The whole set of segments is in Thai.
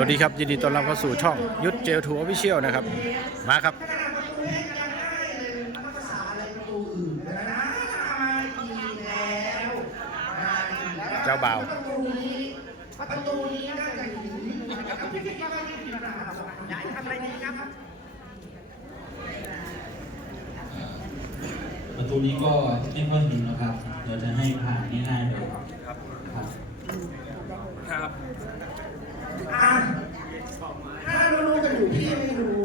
วัสดีครับ ยินดีต้อนรับเข้าสู่ช่องยุทธเจลทูออฟฟิเชียลนะครับ มาครับเจ้าบ่าวประตูนี้น่าจะหินพี่พี่ครับอยากทำอะไรดีครับ ประตูนี้ก็ไม่ค่อยมีนะครับ เดี๋ยวจะให้ผ่านง่ายๆเลยครับ ครับ Amen.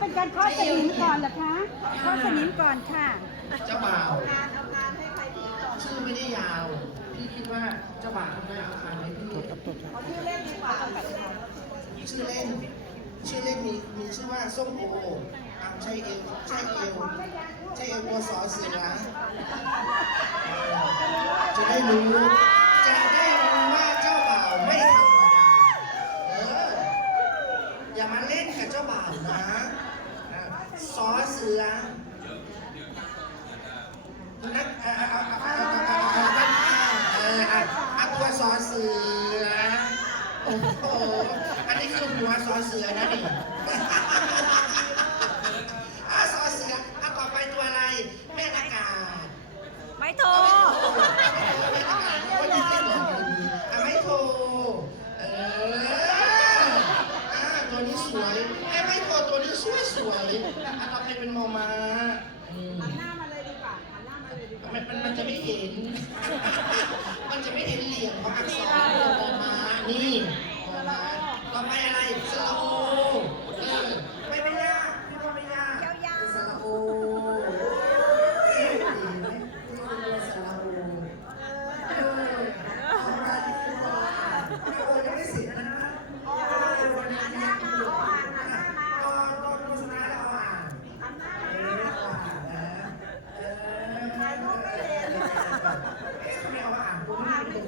เป็นการเคาะสนิมก่อนเหรอคะเคาะสนิมก่อนค่ะ เจ้าบ่าวการเอาการให้ใครถือก่อนชื่อไม่ได้ยาว พี่คิดว่าเจ้าบ่าวทำได้เอาคานให้พี่เอาชื่อเล่นดีกว่าชื่อเล่น ชื่อเล่นมีมีชื่อว่าส้มโออะใช่เอวใช่เอวใช่เอวบัวสอเสือจะได้รู้ อเสือนักอาตัวสอเสือ โอ้โห อันนี้คือหัวสอเสือนะนี่ เห็น มันจะไม่เห็นเหลี่ยมของอักษรออกมานี่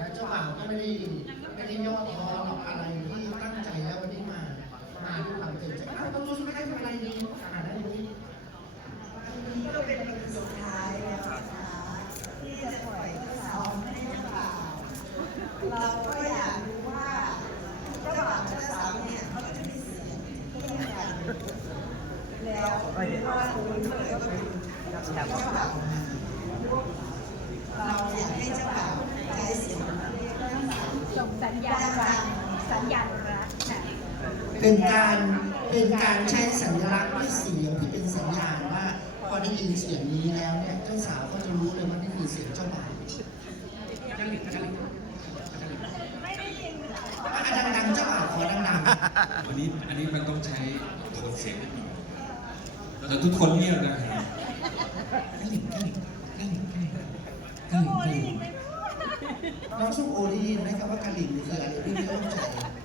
นะเจ้าบ่าวก็ไม่ได้ไม่ได้ย่อท้อหรอกอะไรที่ตั้งใจแล้ววันนี้มา มาด้วยความเต็มใจอ้าวประตูสุดท้ายทำอะไรดีอ่านได้ไหมก็เป็นปีสุดท้ายแล้วนะคะที่จะปล่อยเจ้าสาวให้เจ้าบ่าวเราก็อยากรู้ว่าเจ้าบ่าวเจ้าสาวเนี่ยเขาจะมีเสียงที่ยังไงแล้วว่าคุณเลยก็เป็นเจ้าบ่าวเราอยากให้เจ้าบ่าวใช้เสียงเรียกเจ้าสาว ส่งสัญญาณรักสัญญาณรักค่ะ เป็นการเป็นการใช้สัญลักษณ์ด้วยเสียงที่เป็นสัญญาณว่า พอได้ยินเสียงนี้แล้วเนี่ยเจ้าสาวก็จะรู้เลยว่านี่คือเสียงเจ้าบ่าวอะดังๆเจ้าบ่าวขอดังๆวันนี้อันนี้มันต้องใช้โทนเสียงนิดหน่อยแต่ทุกคนเงียบนะฮะน้องส้มโอได้ยินไหมครับว่ากะหรี่นี่คืออะไรพี่ไม่เข้าใจนะเขาเขา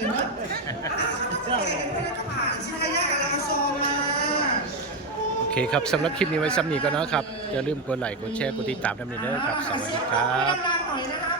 กันนะก็ผ่านชายากับลาซองมาโอเคครับสำหรับคลิปนี้ไว้ซ้ำนี้ก็นะครับอย่าลืมกดไลค์กดแชร์กดติดตามดำเนินเด้อครับ สวัสดีครับ